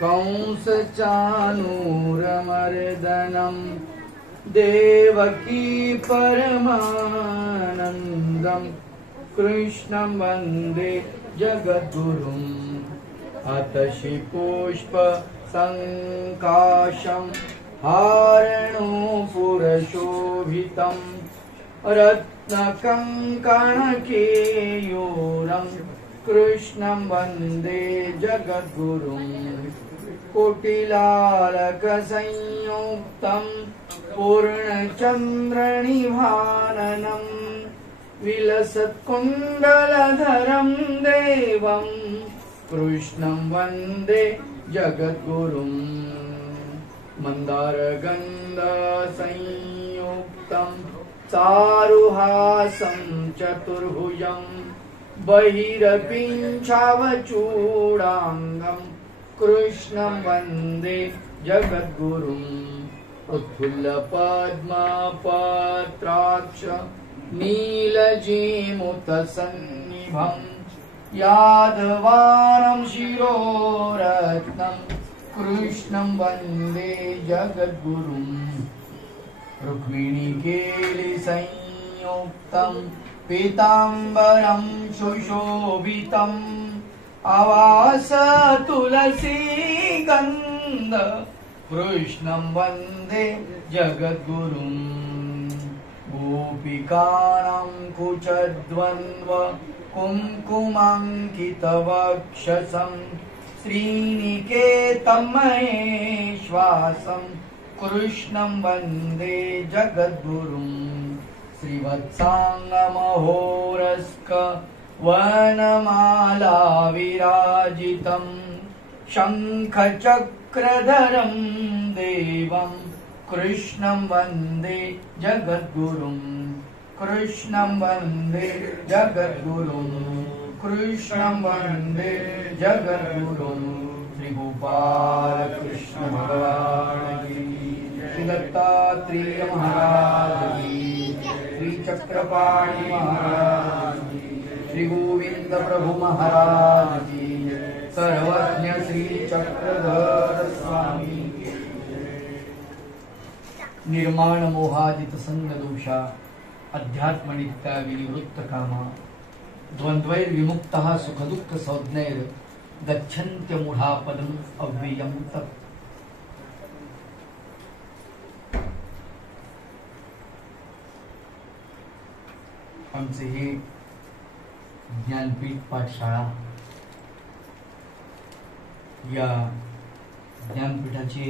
कंसचाणूरमर्दनं देवकी परमानन्दं कृष्णं वन्दे जगद्गुरुम् अतशि पुष्पसङ्काशं हारणोपुरशोभितं रत्नकङ्कणकेयूरं कृष्णं वन्दे जगद्गुरुम् कोटिलालकसंयुक्तं पूर्णचन्द्रनिभाननं विलसत्कुण्डलधरं देवं कृष्णं वन्दे जगद्गुरुम् मन्दारगन्धसंयुक्तं चारुहासं चतुर्भुजं बहिरपिञ्छावचूडाङ्गं कृष्णं वन्दे जगद्गुरुम् उत्फुल्लपद्मपत्राक्ष नीलजीमुतसन्निभं यादवानं शिरोरत्नं कृष्णं वन्दे जगद्गुरुम् रुक्मिणीकेलिसंयुक्तं पीताम्बरं सुशोभितम् आवास तुलसी गन्ध कृष्णं वन्दे जगद्गुरुम् गोपिकानां कुचद्वन्द्व कुङ्कुमाङ्कितवक्षसं श्रीनिकेतं महेश्वासं कृष्णं वन्दे जगद्गुरुम् श्रीवत्साङ्गमहोरस्क वनमाला विराजितं शङ्खचक्रधरं देवं कृष्णं वन्दे जगद्गुरुम् कृष्णं वन्दे जगद्गुरुम् कृष्णं वन्दे जगद्गुरुम् श्रीगोपाल कृष्ण भगवान की श्री दत्तात्रेय महाराज की श्री चक्रपाणि महाराज की श्री गोविंद प्रभु महाराज की सर्वज्ञ श्री चक्रधर स्वामी निर्माण मोहाजित संग दोषा अध्यात्म नित्या विनिवृत्त कामा द्वंद्वैर विमुक्तः सुख दुःख संज्ञैर गच्छन्त्य मूढा पदम अव्ययम तत्। आमचे हे ज्ञानपीठ पाठशाळा या ज्ञानपीठाचे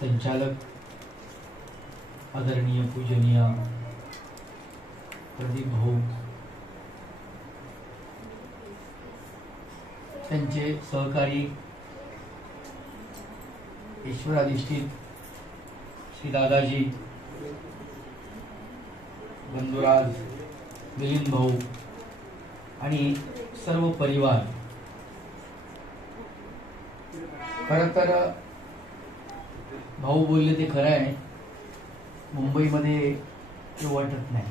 संचालक आदरणीय पूजनीय प्रदीप भाऊ, त्यांचे सहकारी ईश्वराधिष्ठित श्री दादाजी, बंधुराज, मिलिंद भाऊ आणि सर्व परिवार। खरं तर भाऊ बोलले ते खरं आहे, मुंबईमध्ये ते वाटत नाही,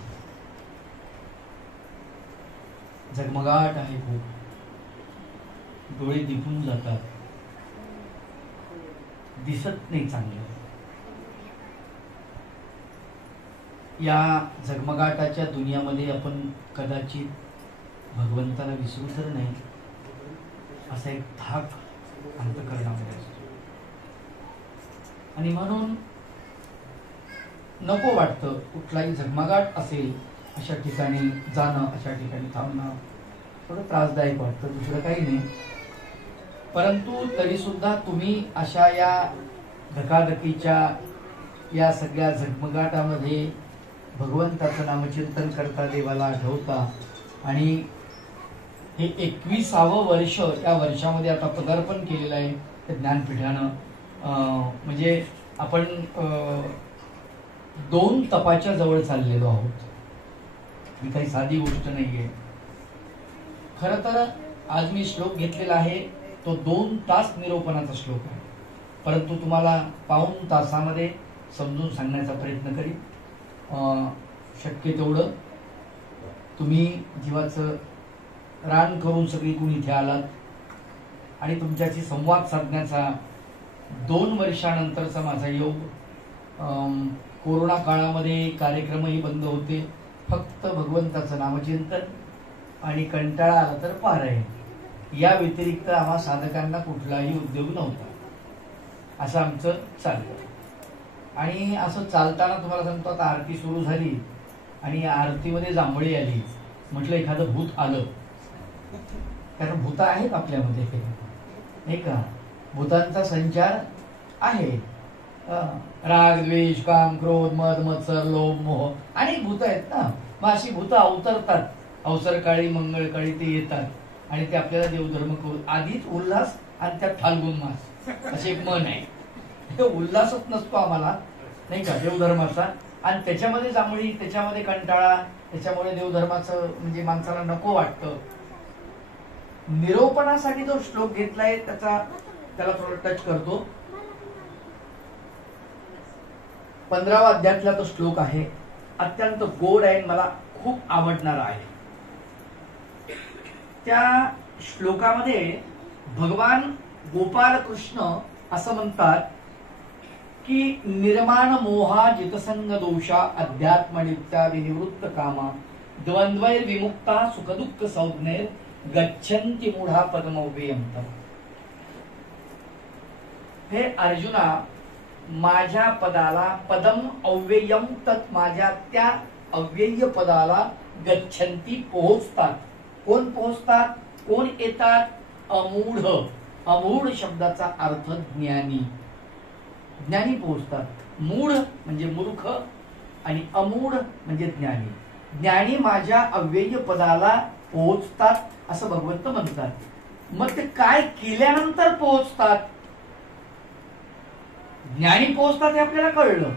झगमगाट आहे, खूप डोळे दिपून जातात, दिसत नाही चांगलं। या झगमगाटाच्या दुनियामध्ये आपण कदाचित भगवंताला विसरू तर नाही असा एक धाक अंतःकरणामध्ये असतो आणि म्हणून नको वाटतं कुठलाही झगमगाट असेल अशा ठिकाणी जाणं, अशा ठिकाणी थांबणं थोडं त्रासदायक वाटतं, दुसरं काही नाही। परंतु तरी सुद्धा तुम्ही अशा या धकाधकीच्या या सगळ्या झगमगाटामध्ये भगवंताचं नामचिंतन करता, देवाला आठवता आणि हे 21वे वर्ष या वर्षामध्ये आता पदार्पण केलेलं आहे त्या ज्ञानपीठानं। म्हणजे आपण 2 तपाच्या जवळ चाललेलो आहोत, ही काही साधी गोष्ट नाहीये। खरं तर आज मी श्लोक घेतलेला आहे तो 2 तास निरूपणाचा श्लोक आहे, परंतु तुम्हाला पाऊण तासामध्ये समजून सांगण्याचा प्रयत्न करीन। शक्य तेवढं तुम्ही जीवाचं रान करून सगळी कोणी इथे आलात आणि तुमच्याशी संवाद साधण्याचा 2 वर्षानंतरचा माझा योग. कोरोना काळामध्ये कार्यक्रमही बंद होते, फक्त भगवंताचं नामचिंतन आणि कंटाळा आला तर पारायण, या व्यतिरिक्त आम्हा साधकांना कुठलाही उद्योग नव्हता. असं आमचं चाललं. आणि असं चालताना तुम्हाला सांगतो, आता आरती सुरू झाली आणि आरतीमध्ये जांभळी आली. म्हटलं एखादं भूत आलं, कारण भूत आहेत आपल्यामध्ये, नाही का? भूतांचा संचार आहे. राग, द्वेष, काम, क्रोध, मद, मत्सर, लोभ, मोह अनेक भूत आहेत ना. मग अशी भूत अवतरतात. अवसरकाळी, मंगळकाळी ते येतात आणि ते आपल्याला देवधर्म करू. आधीच उल्हास आणि त्यात फाल्गुन मास, असे एक मन आहे. उल्हासच नसतो आम्हाला, नाही का, देवधर्माचा. आणि त्याच्यामध्ये जांभळी, त्याच्यामध्ये कंटाळा, त्याच्यामुळे देवधर्माचं म्हणजे माणसाला नको वाटतं. निरोपणासाठी जो श्लोक घेतलाय त्याला थोडं टच करतो. 15व्या अध्यायातला तो श्लोक आहे. अत्यंत गोड आहे, मला खूप आवडणारा आहे. त्या श्लोकामध्ये भगवान गोपाल कृष्ण असं म्हणतात की निर्माण मोहा जितसंग दोषा अध्यात्मनित्या विनिवृत्त कामा द्वंद्वैर विमुक्ता सुखदुःख संज्ञैर गच्छन्ति मूढा पदमव्ययंत. हे अर्जुना, माझ्या पदाला पदम अव्ययम तत्, माझ्या त्या अव्यय पदाला गच्छन्ति पोहोचतात. कोण पोहोचतात? कोण येतात? अमूढ. अमूढ शब्दाचा अर्थ ज्ञानी. ज्ञानी पोहोचतात. मूढ म्हणजे मूर्ख आणि अमूढ म्हणजे ज्ञानी. ज्ञानी माझ्या अव्यय पदाला पोहोचतात असं भगवंत म्हणतात. मग ते काय केल्यानंतर पोहोचतात? ज्ञानी पोहोचतात हे आपल्याला कळलं.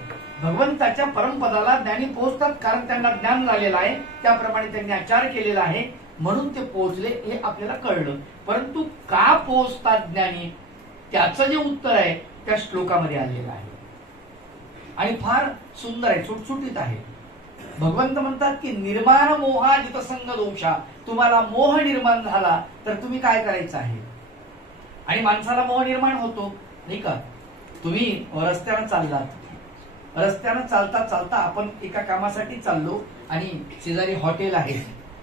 भगवंताच्या परमपदाला ज्ञानी पोहोचतात कारण त्यांना ज्ञान झालेलं आहे, त्याप्रमाणे त्यांनी आचार केलेला आहे, म्हणून ते पोहोचले हे आपल्याला कळलं. परंतु का पोहोचतात ज्ञानी, त्याचं जे उत्तर आहे त्या श्लोकामध्ये आलेलं आहे आणि फार सुंदर आहे, सुटसुटीत आहे. भगवंत म्हणतात की निर्माण मोहा जितसंग दोषा, तुम्हाला मोह निर्माण झाला तर तुम्ही काय करायचं आहे? आणि माणसाला मोह निर्माण होतो, नाही का? तुम्ही रस्त्यानं चाललात, रस्त्यानं चालता चालता आपण एका कामासाठी चाललो आणि शेजारी हॉटेल आहे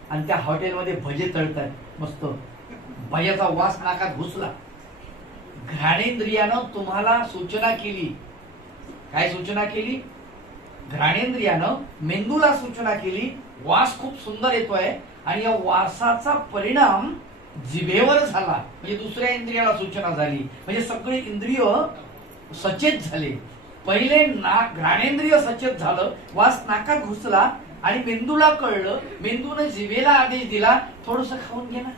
आणि त्या हॉटेलमध्ये भजे तळतात मस्त, भज्याचा वास नाकात घुसला. घ्राणेंद्रियानं तुम्हाला सूचना केली. काय सूचना केली? घ्राणेंद्रियानं मेंदूला सूचना केली, वास खूप सुंदर येतोय, आणि या वासाचा परिणाम जिभेवर झाला, म्हणजे दुसऱ्या इंद्रियाला सूचना झाली, म्हणजे सगळे इंद्रिय सचेत झाले. पहिले घ्राणेंद्रिय सचेत झालं, वास नाकात घुसला आणि मेंदूला कळलं, मेंदूने जिभेला आदेश दिला, थोडस खाऊन घे ना,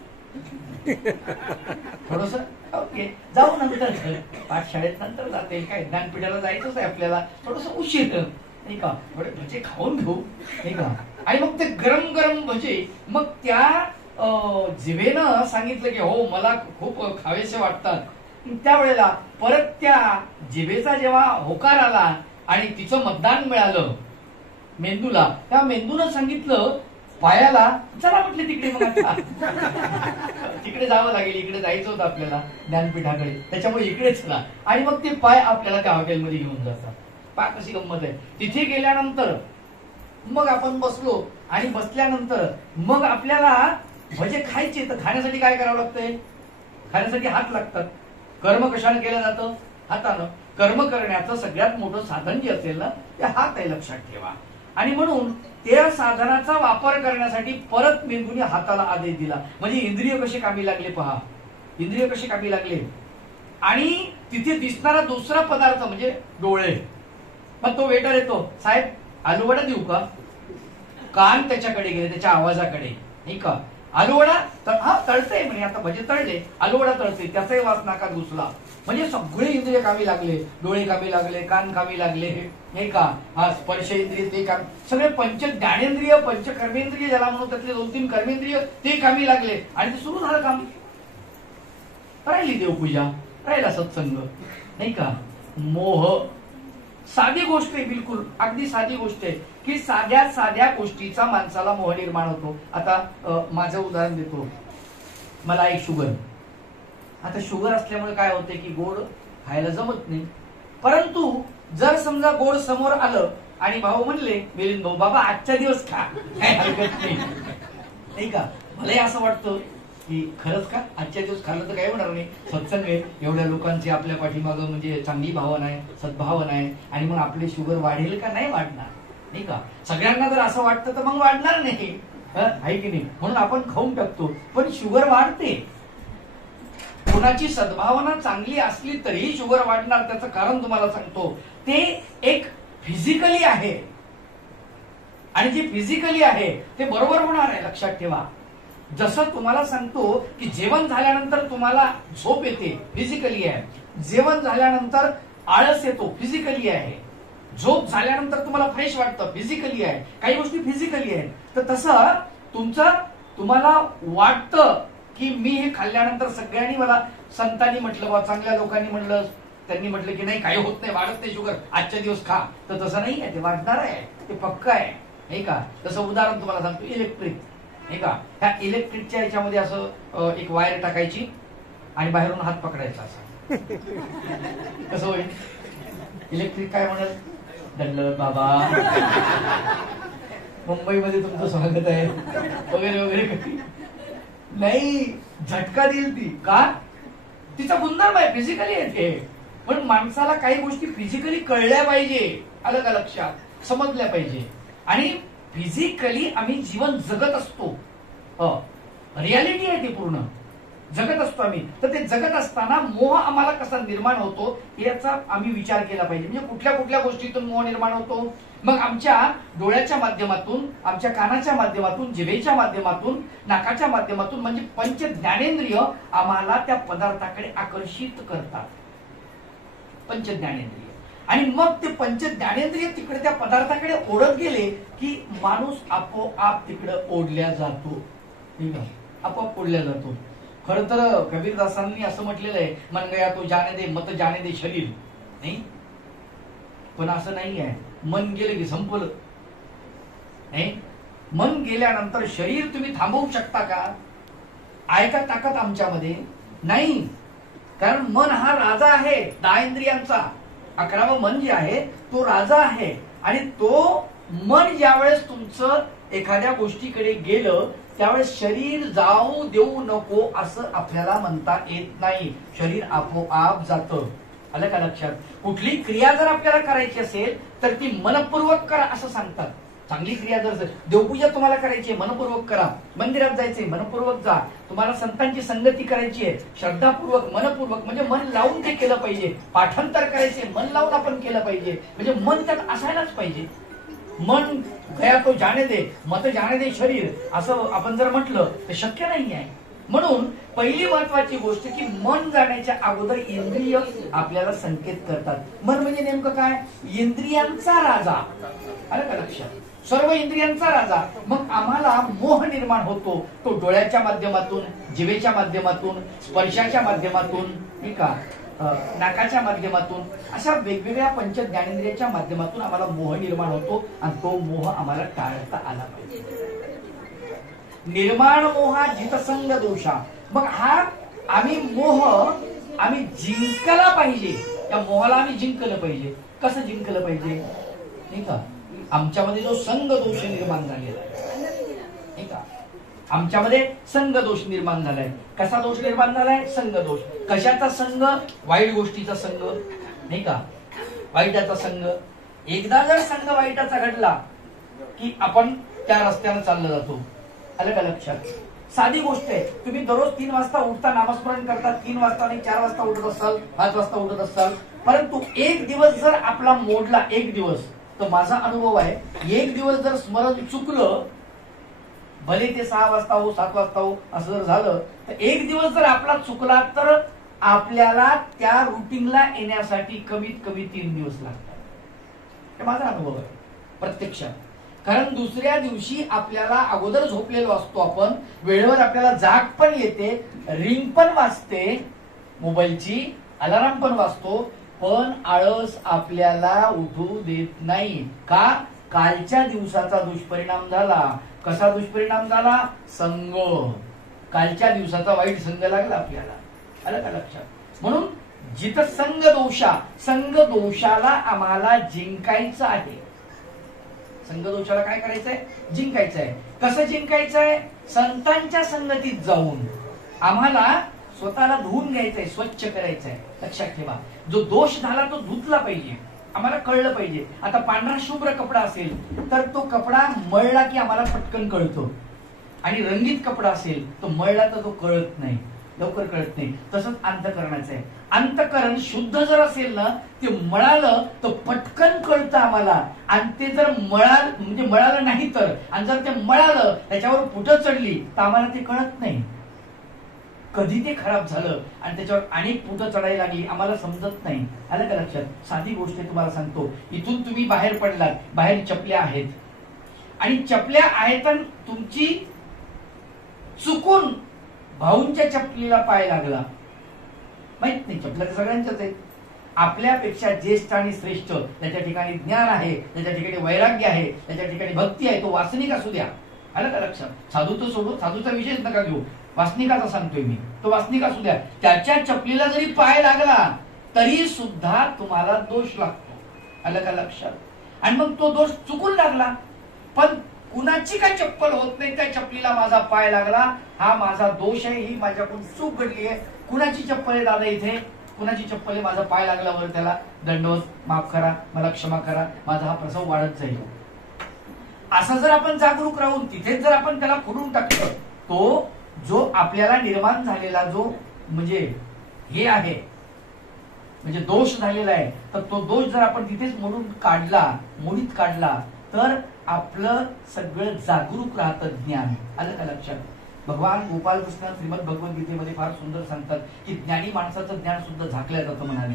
थोडस ओके, जाऊ नंतर, पाठशाळेत नंतर जाते, काय ज्ञानपीठाला जायचंच आहे आपल्याला, थोडस उशीर, नाही का, थोडे भजे खाऊन घेऊ, नाही का. आणि मग ते गरम गरम भजे, मग त्या जिभेनं सांगितलं की हो मला खूप खावेसे वाटतात. त्यावेळेला परत त्या जिभेचा जेव्हा होकार आला आणि तिचं मतदान मिळालं मेंदूला, त्या मेंदूनं सांगितलं पायाला, चला म्हटले तिकडे, मग तिकडे जावं लागेल, इकडे जायचं होतं आपल्याला ज्ञानपीठाकडे, त्याच्यामुळे इकडे चला. आणि मग ते पाय आपल्याला त्या हॉटेलमध्ये घेऊन जातात. पा कशी गंमत आहे. तिथे गेल्यानंतर मग आपण बसलो आणि बसल्यानंतर मग आपल्याला भजे खायचे, तर खाण्यासाठी काय करावं लागतंय? खाण्यासाठी हात लागतात. कर्म कशाने केलं जातं? हातानं. कर्म करण्याचं सगळ्यात मोठं साधन जे असेल ना, ते हात आहे, लक्षात ठेवा. आणि म्हणून त्या साधनाचा वापर करण्यासाठी परत मेंदूने हाताला आदेश दिला. म्हणजे इंद्रिय कसे कामी लागले पहा, इंद्रिय कसे कामी लागले. आणि तिथे दिसणारा दुसरा पदार्थ म्हणजे डोळे. मग तो वेटर येतो, साहेब आलूवडा देऊ का? कान त्याच्याकडे गेले, त्याच्या आवाजाकडे, नाही का. आलूवडा तर हा तळते म्हणे, आता भजे तळले, आलूवडा तळते, त्याचाही वास नाकात घुसला. म्हणजे सगळे इंद्रिय कामी लागले, डोळे कामी लागले, कान कामी लागले, नाही का. हा स्पर्श इंद्रिय ते काम, सगळे पंच ज्ञानेंद्रिय, पंच कर्मेंद्रिय ज्याला म्हणून, त्यातले 2-3 कर्मेंद्रिय ते कामी लागले आणि ते सुरू झालं काम. राहिली देवपूजा, राहिला सत्संग, नाही का. मोह साधी गोष्ट आहे, बिलकुल अगदी साधी गोष्ट आहे की साध्या साध्या गोष्टीचा माणसाला मोह निर्माण होतो. आता माझं उदाहरण देतो. मला एक शुगर, आता शुगर असल्यामुळे काय होते की गोड खायला जमत नाही. परंतु जर समजा गोड समोर आलं आणि भाऊ म्हणले मिलिंद भाऊ बाबा आजचा दिवस खा, काय हरकत नाही का. मलाही असं वाटतं की खरंच का आजच्या दिवस खाल्लं तर काय होणार नाही. सत्संग आहे, एवढ्या लोकांची आपल्या पाठीमागं म्हणजे चांगली भावना आहे, सद्भावना आहे, आणि मग आपली शुगर वाढेल का नाही वाढणार नाही का. सगळ्यांना जर असं वाटतं तर मग वाढणार नाही, आहे की नाही. म्हणून आपण खाऊन टाकतो, पण शुगर वाढते. कोणाची सद्भावना चांगली असली तरीही शुगर वाढणार. त्याचं कारण तुम्हाला सांगतो, ते एक फिजिकली आहे, आणि जे फिजिकली आहे ते बरोबर होणार आहे. लक्षात ठेवा, जसं तुम्हाला सांगतो की जेवण झाल्यानंतर तुम्हाला झोप येते, फिजिकली आहे. जेवण झाल्यानंतर आळस येतो, फिजिकली आहे. झोप झाल्यानंतर तुम्हाला फ्रेश वाटतं, फिजिकली आहे. काही गोष्टी फिजिकली आहेत. तर तसं तुम्हाला वाटतं की मी हे खाल्ल्यानंतर सगळ्यांनी मला संतांनी म्हटलं बा, चांगल्या लोकांनी म्हणलं, त्यांनी म्हटलं की नाही काही होत नाही, वाढत नाही शुगर, आजच्या दिवस खा. तर तसं नाही आहे, ते वाढणार आहे, ते पक्का आहे नाही का. तसं उदाहरण तुम्हाला सांगतो, इलेक्ट्रिक नाही का. ह्या इलेक्ट्रिकच्या ह्याच्यामध्ये असं एक वायर टाकायची आणि बाहेरून हात पकडायचा असं. कसं होईल? इलेक्ट्रिक काय म्हणेल, दंड बाबा, मुंबईमध्ये तुमचं स्वागत आहे वगैरे वगैरे. नाही, झटका देईल ती. का? तिचा गुणधर्म आहे, फिजिकली आहे ते. पण माणसाला काही गोष्टी फिजिकली कळल्या पाहिजे, आलं का लक्षात, समजल्या पाहिजे. आणि फिजिकली आम्ही जीवन जगत असतो, रियालिटी आहे ती, पूर्ण जगत असतो आम्ही. तर ते जगत असताना मोह आम्हाला कसा निर्माण होतो याचा आम्ही विचार केला पाहिजे. म्हणजे कुठल्या कुठल्या गोष्टीतून मोह निर्माण होतो. मग आमच्या डोळ्याच्या माध्यमातून, आमच्या कानाच्या माध्यमातून, जिभेच्या माध्यमातून, नाकाच्या माध्यमातून, म्हणजे पंच ज्ञानेंद्रिय आम्हाला त्या पदार्थाकडे आकर्षित करतात, पंच ज्ञानेंद्रिय. आणि मग ते पंच ज्ञानेंद्रिय तिकडे त्या पदार्थाकडे ओढत गेले की माणूस आपोआप तिकडे ओढल्या जातो, आपोआप ओढल्या जातो. खर तर कबीरदासांनी असं म्हटलेलं आहे, मन गया तो जाने दे, मत जाने दे शरीर. नाही, पण असं नाही आहे. मन गेलं की संपलं नाही. मन गेल्यानंतर शरीर तुम्ही थांबवू शकता का? आहे का ताकद आमच्यामध्ये? नाही. कारण मन हा राजा आहे 10 इंद्रियांचा. 11वं मन जे आहे तो राजा आहे. आणि तो मन ज्यावेळेस तुमचं एखाद्या गोष्टीकडे गेलं त्यावेळेस शरीर जाऊ देऊ नको असं आपल्याला म्हणता येत नाही. शरीर आपोआप जातं, आलं का लक्षात. कुठली क्रिया जर आपल्याला करायची असेल तर ती मनपूर्वक करा असं सांगतात. चांगली क्रिया जर देवपूजा तुम्हाला करायची आहे, मनपूर्वक करा. मंदिरात जायचंय, मनपूर्वक जा. तुम्हाला संतांची संगती करायची आहे, श्रद्धापूर्वक, मनपूर्वक, म्हणजे मन लावून ते केलं पाहिजे. पाठांतर करायचे, मन लावून आपण केलं पाहिजे. म्हणजे मन त्यात असायलाच पाहिजे. मन गया तो जाने दे, मत जाने दे शरीर, असं आपण जर म्हटलं तर शक्य नाही आहे. म्हणून पहिली महत्वाची गोष्ट की मन जाण्याच्या अगोदर इंद्रिय आपल्याला संकेत करतात. मन म्हणजे नेमकं काय? इंद्रियांचा राजा, आलं का लक्षात. सर्व इंद्रियांचा राजा. मग आम्हाला मोह निर्माण होतो, तो डोळ्याच्या माध्यमातून, जिभेच्या माध्यमातून, स्पर्शाच्या माध्यमातून, ठीक का, नाकाच्या माध्यमातून, अशा वेगवेगळ्या पंच ज्ञानेंद्रियाच्या माध्यमातून आम्हाला मोह निर्माण होतो. आणि तो मोह आम्हाला टाळता आला पाहिजे. निर्माण मोहा जितसंग दोषा. मग हा मोह आम्ही जिंकला पाहिजे. त्या मोहाला आम्ही जिंकलं पाहिजे. कसं जिंकलं पाहिजे नाही का. आमच्यामध्ये जो संग दोष निर्माण झालेला आहे नाही का, आमच्यामध्ये संग दोष निर्माण झालाय. कसा दोष निर्माण झालाय? संग दोष. कशाचा संग? वाईट गोष्टीचा संग नाही का, वाईटाचा संग. एकदा जर संग वाईटाचा घडला की आपण त्या रस्त्याने चाललं जातो, आलं का लक्षात. साधी गोष्ट आहे. तुम्ही दररोज 3 वाजता उठता, नामस्मरण करता, 3 वाजता आणि 4 वाजता उठत असाल, 5 वाजता उठत असाल, परंतु एक दिवस जर आपला मोडला, एक दिवस, तर माझा अनुभव आहे, एक दिवस जर स्मरण चुकलं, भले ते 6 वाजता हो, 7 वाजता हो, असं जर झालं, तर एक दिवस जर आपला चुकला तर आपल्याला त्या रुटीनला येण्यासाठी कमीत कमी 3 दिवस लागतात. हे माझा अनुभव आहे प्रत्यक्षात. कारण दुसऱ्या दिवशी आपल्याला अगोदर झोपलेलो असतो आपण, वेळेवर आपल्याला जाग पण येते, रिंग पण वाजते मोबाईलची, अलार्म पण वाजतो, पण आळस आपल्याला उठू देत नाही. का? कालच्या दिवसाचा दुष्परिणाम झाला. कसा दुष्परिणाम झाला? संग. कालच्या दिवसाचा वाईट संग लागला आपल्याला. आलं का लक्षात? म्हणून जिथं संघ दोषाला आम्हाला जिंकायचं आहे. संघ दोषाला काय करायचंय? जिंकायचंय. कसं जिंकायचंय? संतांच्या संगतीत जाऊन आम्हाला स्वतःला धुवून घ्यायचंय, स्वच्छ करायचंय. लक्षात ठेवा, जो दोष झाला तो धुतला पाहिजे, आम्हाला कळलं पाहिजे. आता पांढरा शुभ्र कपडा असेल तर तो कपडा मळला की आम्हाला पटकन कळतो, आणि रंगीत कपडा असेल तो मळला तर तो कळत नाही, लवकर कळत नाही. तसंच अंतःकरणाचं आहे. अंतःकरण शुद्ध जर असेल ना, ते मळालं तर पटकन कळतं आम्हाला, आणि ते जर मळालं नाही तर, आणि जर ते मळालं त्याच्यावर पुटं चढली तर आम्हाला ते कळत नाही. कधी ते खराब झालं आणि त्याच्यावर अनेक पुटं चढायला लागली आम्हाला समजत नाही. आलं का लक्षात? साधी गोष्ट तुम्हाला सांगतो. इथून तुम्ही बाहेर पडलात, बाहेर चपल्या आहेत, आणि चपल्या आहेत आणि तुमची चुकून भाऊंच्या चपलीला पाय लागला, माहित नाही, चपल्या तर सगळ्यांच्याच आहेत. आपल्यापेक्षा ज्येष्ठ आणि श्रेष्ठ, त्याच्या ठिकाणी ज्ञान आहे, त्याच्या ठिकाणी वैराग्य आहे, त्याच्या ठिकाणी भक्ती आहे, तो वासनिक असू द्या. आलं का लक्षात? साधू तर सोडून, साधूचा विषयच नका घेऊ, वासनिकाचा सांगतोय मी. तो वासनिक असू द्या, त्याच्या चपलीला जरी पाय लागला तरी सुद्धा तुम्हाला दोष लागतो. आलं का लक्षात? आणि मग तो दोष चुकून लागला, पण कुणाची काय चप्पल होत नाही, त्या चपलीला माझा पाय लागला, हा माझा दोष आहे, ही माझ्याकडून चूक घडली आहे. कुणाची चप्पल आहे दादा इथे? कुणाची चप्पल आहे? माझा पाय लागल्यावर त्याला दंडवत, माफ करा, मला क्षमा करा, माझा हा प्रसव वाढत जाईल. असं जर आपण जागरूक राहून तिथेच जर आपण त्याला खुडून टाकलं, तो जो आपल्याला निर्माण झालेला जो म्हणजे हे आहे, म्हणजे दोष झालेला आहे, तर तो दोष जर आपण तिथेच मोडीत काढला तर आपलं सगळं जागरूक राहतं ज्ञान. आलं का लक्षात? भगवान गोपालकृष्ण श्रीमद भगवद्गीतेमध्ये फार सुंदर सांगतात की ज्ञानी माणसाचं ज्ञान सुद्धा झाकल्या जातं म्हणाले.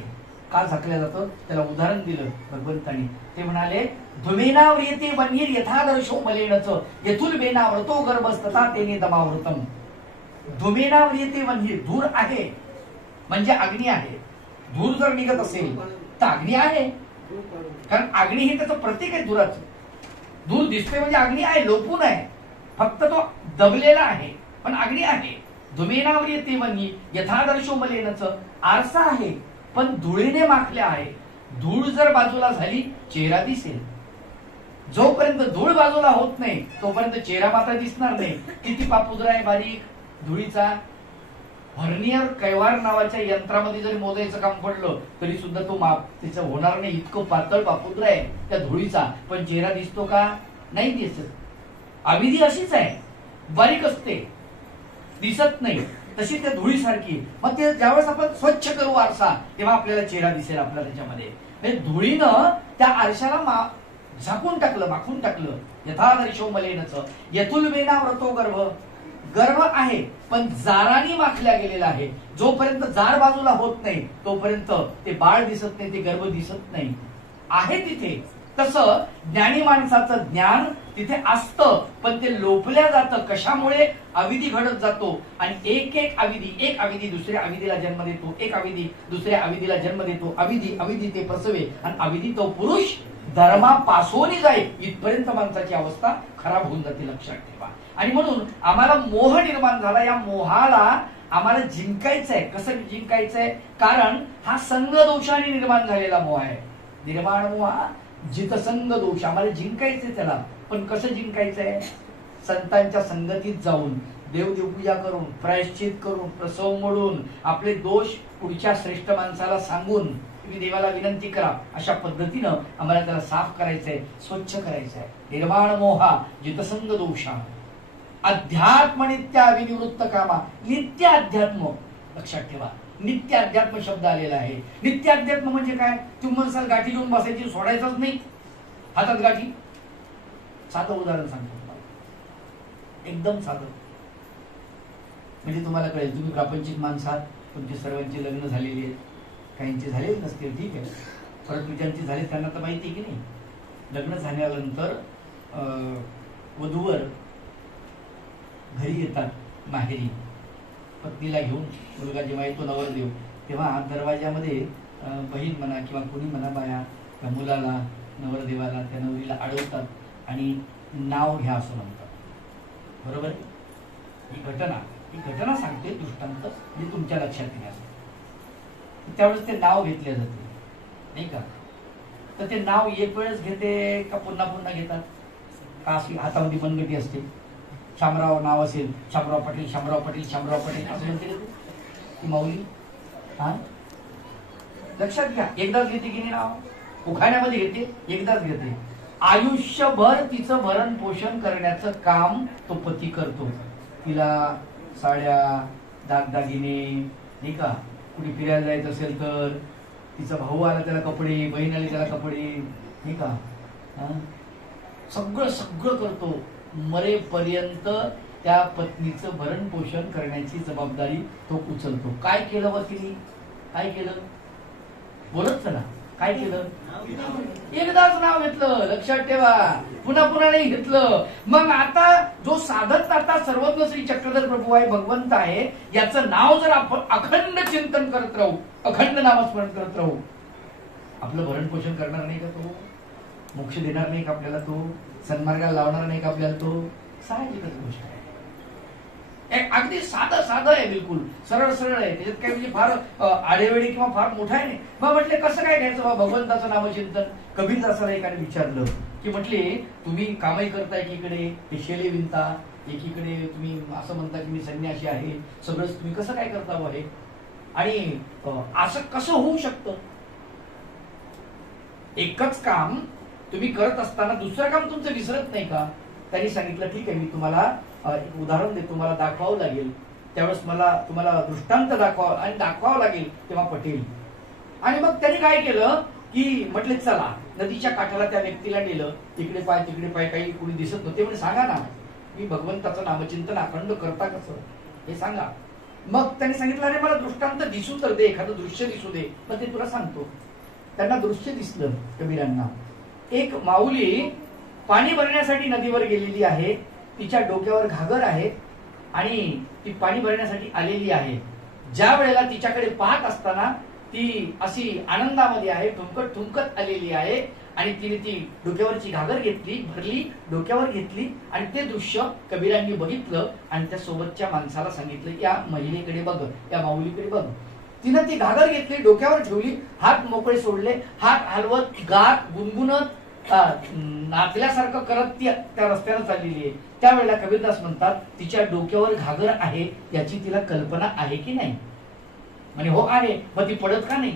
का झाकल्या जातं? त्याला उदाहरण दिलं भगवंतांनी. ते म्हणाले, धुमेनाव्रियते वन्हीर यथादर्शो मलेनच येथूल बेनाव्रतो गर्भस्तता तेने दमावृतम. धुमेनाव्रियते वन्हीर, धूर आहे म्हणजे अग्नी आहे. धूर जर निघत असेल तर अग्नी आहे, कारण अग्नी हे त्याचं प्रतीक आहे धुराचं. धूर दिसते म्हणजे अग्नी आहे, लोपून आहे, फक्त तो दबलेला आहे, पण अग्नी आहे. धुमेनाव्रियते वन्हीर यथादर्शो मलेनच, आरसा आहे पण धुळीने माखल्या आहे. धूळ जर बाजूला झाली चेहरा दिसेल, जोपर्यंत धूळ बाजूला होत नाही तोपर्यंत चेहरा मात्र दिसणार नाही. किती पापुद्रा आहे बारीक धुळीचा. व्हर्नियर कैवार नावाच्या यंत्रामध्ये जरी मोजायचं काम पडलं तरी सुद्धा तो माप त्याचं होणार नाही, इतकं पातळ पापुद्रा आहे त्या धुळीचा. पण चेहरा दिसतो का? नाही दिसत. अविधी अशीच आहे, बारीक असते, दिसत नाही, तशी त्या धुळीसारखी. मग ते ज्यावेळेस आपण स्वच्छ करू आरसा तेव्हा आपल्याला चेहरा दिसेल आपला त्याच्यामध्ये. धुळीनं त्या आरशाला झाकून टाकलं, माखून टाकलं. यथादर्शो मलेनच यथुल बेनाव्रतो गर्भ. गर्भ आहे पण जाराने माखल्या गेलेला आहे. जोपर्यंत जार बाजूला होत नाही तोपर्यंत ते बाळ दिसत नाही, ते गर्भ दिसत नाही, आहे तिथे. तसं ज्ञानी माणसाचं ज्ञान तिथे असतं पण ते लोपल्या जातं. कशामुळे? अविधी घडत जातो, आणि एक अविधी दुसऱ्या अविधीला जन्म देतो, एक अविधी दुसऱ्या अविधीला जन्म देतो, अविधी ते प्रसवे, आणि अविधी तो पुरुष धर्मापासून जाईल, इथपर्यंत माणसाची अवस्था खराब होऊन जाते. लक्षात ठेवा. आणि म्हणून आम्हाला मोह निर्माण झाला. या मोहाला आम्हाला जिंकायचंय. कसं जिंकायचंय? कारण हा संघ दोषाने निर्माण झालेला मोह आहे. निर्माण मोह जितसंग दोष, आम्हाला जिंकायचंय त्याला. पण कसं जिंकायचंय? संतांच्या संगतीत जाऊन, देवपूजा करून, प्रायश्चित करून, प्रसव मोडून, आपले दोष पुढच्या श्रेष्ठ माणसाला सांगून तुम्ही देवाला विनंती करा. अशा पद्धतीनं आम्हाला त्याला साफ करायचंय, स्वच्छ करायचंय. निर्माण मोहा जितसंग दोषा अध्यात्म नित्य विनिवृत्त कामा. नित्य अध्यात्म, लक्षात ठेवा, नित्य अध्यात्म शब्द आलेला आहे. नित्य अध्यात्म म्हणजे काय? तुम्ही म्हणसाल गाठी घेऊन बसायची, सोडायचंच नाही हातात गाठी. साधं उदाहरण सांगतो तुम्हाला, एकदम साधं, म्हणजे तुम्हाला कळेल. तुम्ही प्रापंचिक माणसात, तुमची सर्वांची लग्न झालेली आहेत, काहींची झालेली नसतील, ठीक आहे, परंतु ज्यांची झाली त्यांना तर माहिती की नाही. लग्न झाल्यानंतर वधूवर घरी येतात माहेरी, पत्नीला घेऊन. मुलगा जेव्हा येतो नवरदेव, तेव्हा दरवाजामध्ये बहीण म्हणा किंवा कोणी म्हणा बाया त्या मुलाला, नवरदेवाला, त्या नवरीला अडवतात आणि नाव घ्या असं म्हणतात. बरोबर? ही घटना ही घटना सांगते दृष्टांत, म्हणजे तुमच्या लक्षात येईल. त्यावेळेस ते नाव घेतले जाते नाही का. तर ते नाव एक वेळच घेते का पुन्हा पुन्हा घेतात का अशी हातामध्ये मनगटी असते. शामराव नाव असेल, शामराव पाटील, शामराव पाटील, शामराव पाटील असं म्हणते ती माऊली. हा लक्षात घ्या, एकदाच घेते की नाही नाव, उखाण्यामध्ये घेते, एकदाच घेते. आयुष्यभर तिचं भरण पोषण करण्याचं काम तो पती करतो. तिला साड्या, दागदागिने नाही का, कुठे फिरायला जायचं असेल तर तिचा भाऊ आला त्याला कपडे, बहीण आली त्याला कपडे नाही का, सगळं सगळं करतो. मरेपर्यंत त्या पत्नीचं भरण पोषण करण्याची जबाबदारी तो उचलतो. काय केलं वकिली, काय केलं बोलत ना, काय केलं, एकदाच नाव घेतलं, लक्षात ठेवा, पुन्हा पुन्हा नाही घेतलं. मग आता जो साधक आता सर्वज्ञ श्री चक्रधर प्रभू आहे, भगवंत आहे, याचं नाव जर आपण अखंड चिंतन करत राहू, अखंड नामस्मरण करत राहू, आपलं भरण पोषण करणार नाही का तो, मोक्ष देणार नाही का आपल्याला तो, सन्मार्गाला लावणार नाही का आपल्याला तो, साहजिकच गोष्ट आहे. अगदी साधं साधं आहे, बिलकुल सरळ सरळ आहे, त्याच्यात काही म्हणजे फार आडेवेळी किंवा फार मोठा आहे नाही. मग म्हटले कसं काय घ्यायचं बा भगवंताचं नामचिंतन. कबीर दासाला एकाने विचारलं की म्हटले तुम्ही कामही करता एकीकडे, ते शेले विणता एकीकडे, तुम्ही असं म्हणता की मी संन्यासी आहे, सगळंच तुम्ही कसं काय करता बा हे, आणि असं कसं होऊ शकतं. एकच काम तुम्ही करत असताना दुसरं काम तुमचं विसरत नाही का. त्यांनी सांगितलं ठीक आहे, मी तुम्हाला एक उदाहरण देतो, मला दाखवावं लागेल, त्यावेळेस मला तुम्हाला दृष्टांत दाखवावं आणि दाखवावं लागेल तेव्हा पटेल. आणि मग त्यांनी काय केलं की म्हटले चला नदीच्या काठाला त्या व्यक्तीला नेलं, तिकडे पाय तिकडे पाय, काही कुणी दिसत नव्हते, म्हणजे सांगा ना मी भगवंताचं नामचिंतन अखंड करता कसं हे सांगा. मग त्यांनी सांगितलं अरे मला दृष्टांत दिसू तर दे, एखादं दृश्य दिसू दे, मग ते तुला सांगतो. त्यांना दृश्य दिसलं कबीरांना. एक माऊली पाणी भरण्यासाठी नदीवर गेलेली आहे, तिच्या डोक्यावर घागर आहे आणि ती पाणी भरण्यासाठी आलेली आहे. ज्या वेळेला तिच्याकडे पाहत असताना ती अशी आनंदामध्ये आहे, ठुमकत ठुमकत आलेली आहे आणि तिने ती डोक्यावरची घागर घेतली, भरली, डोक्यावर घेतली आणि ते दृश्य कबीरांनी बघितलं आणि त्या सोबतच्या माणसाला सांगितलं या महिलेकडे बघ, या माऊलीकडे बघ. तिनं ती घागर घेतली, डोक्यावर ठेवली, हात मोकळे सोडले, हात हलवत गात गुणगुणत नाचल्यासारखं करत ती त्या रस्त्यानं चाललेली आहे. त्यावेळेला कबीरदास म्हणतात तिच्या डोक्यावर घागर आहे याची तिला कल्पना आहे की नाही. म्हणजे हो आहे, मग ती पडत का नाही,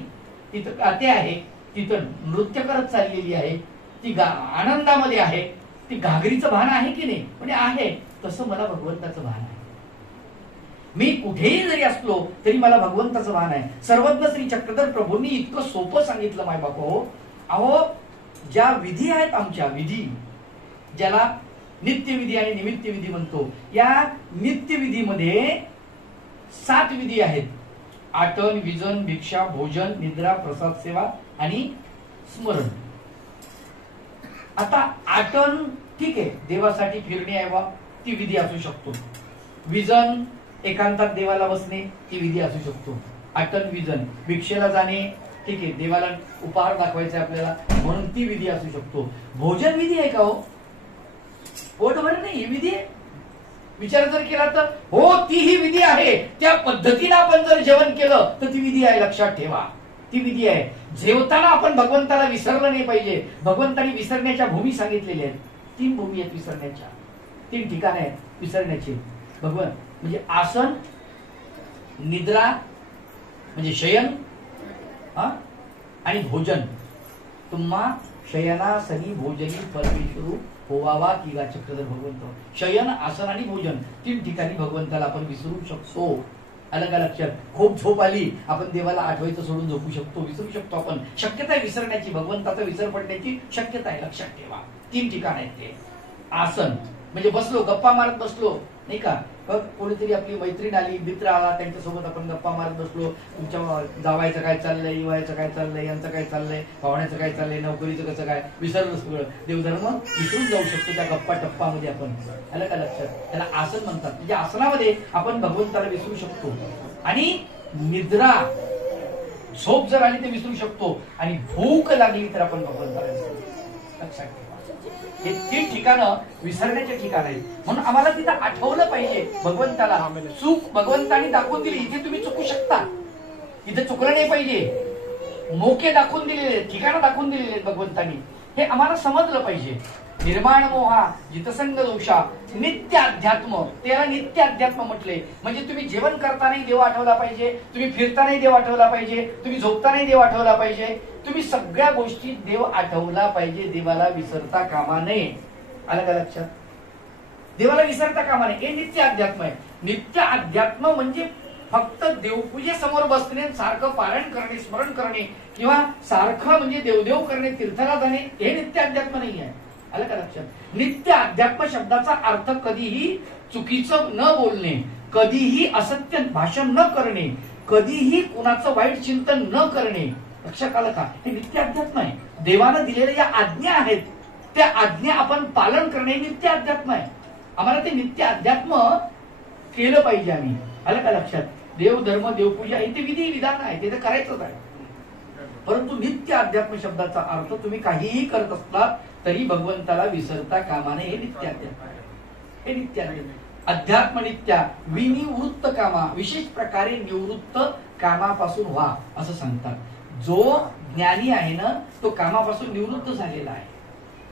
तिथं ते आहे, तिथं नृत्य करत चाललेली आहे, ती आनंदामध्ये आहे, ती घागरीचं भान आहे की नाही, म्हणजे आहे. तसं मला भगवंताचं भान आहे. मी कुठेही जरी असलो तरी मला भगवंताचं भान आहे. सर्वज्ञ श्री चक्रधर प्रभूंनी इतकं सोपं सांगितलं माय बाप हो. अहो ज्या विधी आहेत आमच्या विधी, ज्याला नित्यविधी आणि निमित्त विधी म्हणतो, या नित्यविधीमध्ये 7 विधी आहेत. आटन, विजन, भिक्षा, भोजन, निद्रा, प्रसाद सेवा आणि स्मरण. आता आटन ठीक आहे, देवासाठी फिरणे आहे, ती विधी असू शकतो. विजन एकांतात देवाला बसणे, ती विधी असू शकतो. आटन विजन, भिक्षेला जाणे ठीक आहे, देवाला उपहार दाखवायचा आपल्याला म्हणून ती विधी असू शकतो. भोजन विधी आहे का हो, पोट भरणे ही विधी आहे. विचार जर केला तर हो तीही विधी आहे. त्या पद्धतीने आपण जर जेवण केलं तर ती विधी आहे, लक्षात ठेवा ती विधी आहे. जेवताना आपण भगवंताला विसरलं नाही पाहिजे. भगवंतानी विसरण्याच्या भूमी सांगितलेल्या आहेत, 3 भूमी आहेत विसरण्याच्या, 3 ठिकाण आहेत विसरण्याचे. भगवंत म्हणजे आसन, निद्रा म्हणजे शयन आणि भोजन. तुम्हा शयनासनी भोजनी परमेश्वरू होवावा की गा चक्रधर भगवंत. शयन, आसन आणि भोजन 3 ठिकाणी भगवंताला आपण विसरू शकतो. अलग लक्षात. खूप झोप आली आपण देवाला आठवायचं सोडून झोपू शकतो, विसरू शकतो आपण. शक्यता आहे विसरण्याची, भगवंताचा विसर पडण्याची शक्यता आहे, लक्षात ठेवा. 3 ठिकाण आहेत ते. आसन म्हणजे बसलो, गप्पा मारत बसलो नाही का, कोणीतरी आपली मैत्रीण आली, मित्र आला, त्यांच्यासोबत आपण गप्पा मारत बसलो. तुमच्या जावायचं काय चाललंय, इवायचं काय चाललंय, यांचं काय चाललंय, पाहुण्याचं काय चाललंय, नोकरीचं कसं काय, विसरलं सगळं. देवधर्म विसरून जाऊ शकतो त्या गप्पा टप्पामध्ये आपण. आलं का लक्षात. त्याला आसन म्हणतात. म्हणजे आसनामध्ये आपण भगवंताला विसरू शकतो. आणि निद्रा, झोप जर आली तर विसरू शकतो. आणि भूक लागली तर आपण भगवंताला विसरू, लक्षात ठेवा. हे 3 ठिकाणं विसरण्याचे ठिकाण आहेत. म्हणून आम्हाला तिथं आठवलं पाहिजे भगवंताला. चूक भगवंतानी दाखवून दिली, इथे तुम्ही चुकू शकता, इथे चुकलं नाही पाहिजे. मोके दाखवून दिलेले, ठिकाणं दाखवून दिलेले आहेत भगवंतानी, हे आम्हाला समजलं पाहिजे. निर्माण मोहा जितसंग दोषा नित्य अध्यात्म, त्याला नित्य अध्यात्म म्हटले. म्हणजे तुम्ही जेवण करतानाही देव आठवला पाहिजे, तुम्ही फिरतानाही देव आठवला पाहिजे, तुम्ही झोपतानाही देव आठवला पाहिजे, तुम्ही सगळ्या गोष्टीत देव आठवला पाहिजे. देवाला विसरता कामा नये. आलं का लक्षात? देवाला विसरता कामा नये, हे नित्य अध्यात्म आहे. नित्य अध्यात्म म्हणजे फक्त देवपूजेसमोर बसणे, सारखं पारायण करणे, स्मरण करणे, किंवा सारखं म्हणजे देवदेव करणे, तीर्थाला जाणे, हे नित्य अध्यात्म नाही आहे. आलं का लक्षात? नित्य अध्यात्म शब्दाचा अर्थ कधीही चुकीचं न बोलणे, कधीही असत्य भाषण न करणे, कधीही कुणाचं वाईट चिंतन न करणे. लक्षात आलं का? हे नित्य अध्यात्म आहे. देवानं दिलेल्या ज्या आज्ञा आहेत त्या आज्ञा आपण पालन करणे नित्य अध्यात्म आहे. आम्हाला ते नित्य अध्यात्म केलं पाहिजे आम्ही. आलं का लक्षात? देव धर्म देवपूजा हे ते विधी विधान आहे, ते तर करायचंच आहे. परंतु नित्य अध्यात्म शब्दाचा अर्थ तुम्ही काहीही करत असला तरी भगवंताला विसरता कामा नये, हे नित्य अध्यात्म आहे. हे नित्य अध्यात्म नित्या विनिवृत्त कामा, विशेष प्रकारे निवृत्त कामापासून व्हा असं सांगतात. जो ज्ञानी आहे ना तो कामापासून निवृत्त झालेला आहे,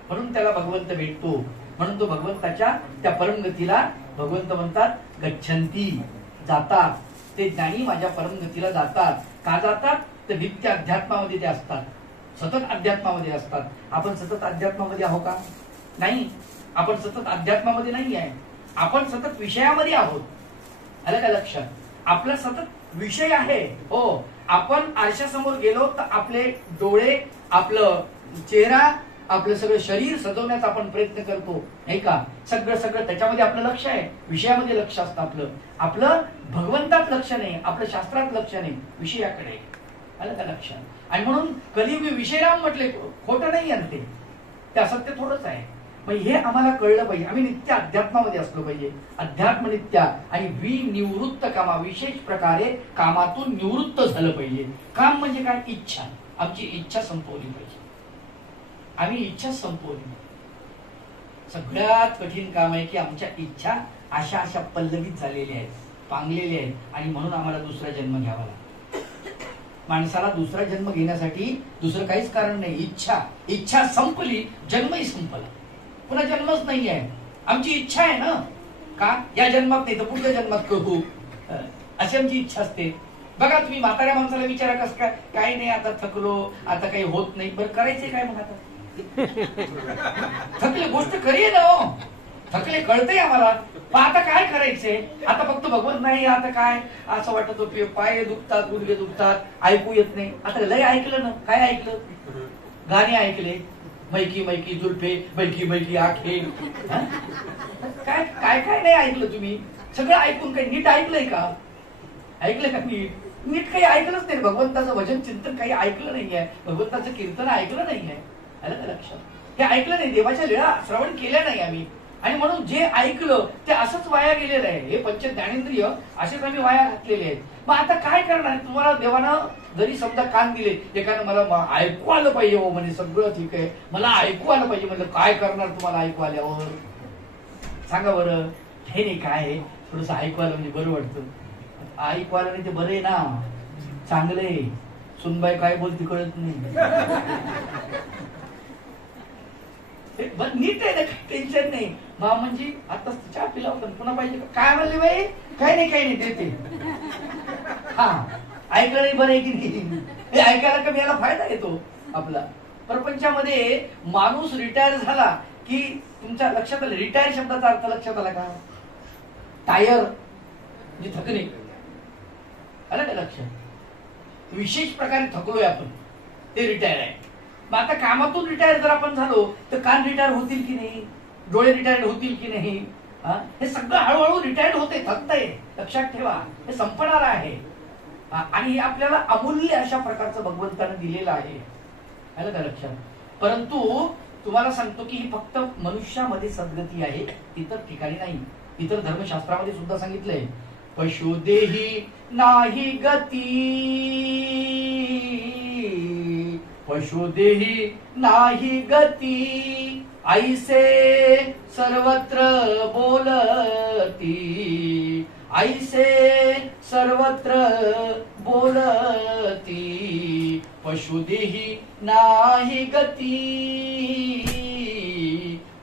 म्हणून त्याला भगवंत भेटतो. म्हणून तो भगवंताच्या त्या परमगतीला भगवंत म्हणतात गच्छन्ती, जातात. ते ज्ञानी माझ्या परमगतीला जातात. का जातात? तर नित्य अध्यात्मामध्ये ते असतात, सतत अध्यात्मामध्ये असतात. आपण सतत अध्यात्मामध्ये आहोत का? नाही. आपण सतत अध्यात्मामध्ये नाही आहे, आपण सतत विषयामध्ये आहोत. आलं का लक्षात? आपला सतत विषय आहे. हो, आपण आरशासमोर गेलो तर आपले डोळे, आपलं चेहरा, आपलं सगळं शरीर सजवण्याचा आपण प्रयत्न करतो, नाही का? सगळं त्याच्यामध्ये आपलं लक्ष आहे, विषयामध्ये लक्ष असतं आपलं. आपलं भगवंतात लक्ष नाही, आपलं शास्त्रात लक्ष नाही, विषयाकडे. आलं का लक्षात? आणि म्हणून कलियुगी विषयराम म्हटले, खोटं नाही आहे ते असत्य थोडंच आहे. मग हे आम्हाला कळलं पाहिजे. आम्ही नित्य अध्यात्मामध्ये असलो पाहिजे. अध्यात्म नित्य आणि विनिवृत्त कामा, विशेष प्रकारे कामातून निवृत्त झालं पाहिजे. काम म्हणजे काय? इच्छा. आमची इच्छा संपवली पाहिजे. आम्ही इच्छा संपवली. सगळ्यात कठीण काम आहे की आमच्या इच्छा अशा पल्लवित झालेल्या आहेत, पांगलेल्या आहेत, आणि म्हणून आम्हाला दुसरा जन्म घ्यावा लागतो. माणसाला दुसरा जन्म घेण्यासाठी दुसरं काहीच कारण नाही. इच्छा संपली, जन्मही संपला, पुन्हा जन्मच नाही आहे. आमची इच्छा आहे ना, का या जन्मात नाही तर पुढच्या जन्मात करू, अशी आमची इच्छा असते. बघा तुम्ही म्हाताऱ्या माणसाला विचारा कसं काय, काही नाही आता थकलो, आता काही होत नाही. बरं करायचंय काय मग? आता थकले गोष्ट खरी आहे ना, हो थकले कळतंय आम्हाला, पण आता काय करायचंय? आता फक्त भगवंत नाही, आता काय असं वाटत होते, पाय दुखतात, गुडघे दुखतात, ऐकू येत नाही. आता लय ऐकलं ना, काय ऐकलं? गाणे ऐकले, मैकी मैकी जुल्फे, बैकी बैकी आखे, काय काय काय नाही ऐकलं तुम्ही? सगळं ऐकून काही नीट ऐकलंय का? ऐकलंय का नीट? काही ऐकलंच नाही. भगवंताचं भजन चिंतन काही ऐकलं नाहीये, भगवंताचं कीर्तन ऐकलं नाहीये. आलं का लक्षात? हे ऐकलं नाही, देवाच्या लीळा श्रवण केल्या नाही आम्ही, आणि म्हणून जे ऐकलं ते असंच वाया गेलेलं आहे. हे पंच ज्ञानेंद्रिय असेच आम्ही वाया घातलेले आहेत. मग आता काय करणार? तुम्हाला देवानं जरी समजा कान दिले, एकानं मला ऐकू आलं पाहिजे, हो म्हणजे सगळं ठीक आहे, मला ऐकू आलं पाहिजे, म्हणलं काय करणार तुम्हाला ऐकू आल्यावर? सांगा बरं. हे नाही काय आहे, थोडस ऐकू आलं म्हणजे बरं वाटतं. ऐकू आलं नाही ते बरं आहे ना, चांगलं आहे. सुनबाई काय बोलती कळत नाही. नीट आहे ना, टेन्शन नाही. म्हणजे आता चहा पिला होता, पुन्हा पाहिजे काय म्हणले बाई? काही नाही देते. हा ऐकलं नाही, बरं आहे की नाही? हे ऐकायला कमी याला फायदा येतो आपला. प्रपंचामध्ये माणूस रिटायर झाला की तुमच्या लक्षात आलं, रिटायर शब्दाचा अर्थ लक्षात आला का? टायर म्हणजे थकणे. आलं का लक्षात? विशेष प्रकारे थकलोय आपण, ते रिटायर आहे. मग आता कामातून रिटायर जर आपण झालो तर कान रिटायर होतील की नाही? डोळे रिटायर होतील की नाही? हे सगळं हळूहळू रिटायर होते, थकतंय. लक्षात ठेवा, हे संपणार आहे. आणि हे आपल्याला अमूल्य अशा प्रकारचं भगवंतानं दिलेलं आहे. आलं का लक्षात? परंतु तुम्हाला सांगतो की ही फक्त मनुष्यामध्ये सद्गती आहे, इतर ठिकाणी नाही. इतर धर्मशास्त्रामध्ये सुद्धा सांगितलंय, पशुदेही नाही गती, पशुदेही नाही गती, ऐसे सर्वत्र बोलती, ऐसे सर्वत्र बोलती, पशुदेही नाही गती,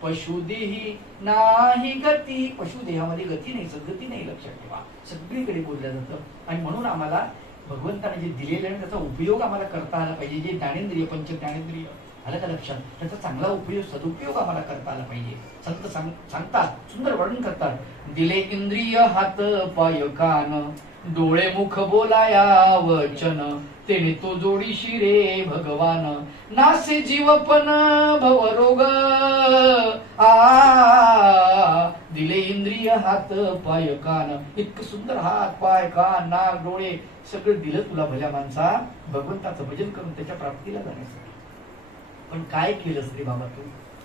पशुदेही नाही गती. पशुदेहामध्ये गती नाही, सद्गती नाही, लक्षात ठेवा. सगळीकडे बोललं जातं. आणि म्हणून आम्हाला भगवंताने जे दिलेले आहे त्याचा उपयोग आम्हाला करता आला पाहिजे. जे ज्ञानेंद्रिय, पंच ज्ञानेंद्रिय आलं का लक्षात, त्याचा चांगला उपयोग, सदुपयोग आम्हाला करता आला पाहिजे. संत सांगतात, सुंदर वर्णन करतात. दिले इंद्रिय हात पाय कान, डोळे मुख बोलाया वचन, तेने तो जोडीशी रे भगवान, नासे जीवपन भवरोग. दिले इंद्रिय हात पाय कान, इतकं सुंदर हात पाय कान नाक डोळे सगळं दिलं तुला भल्या माणसा, भगवंताचं भजन करून त्याच्या प्राप्तीला जाण्यासाठी. पण काय केलंस रे बाबा तू,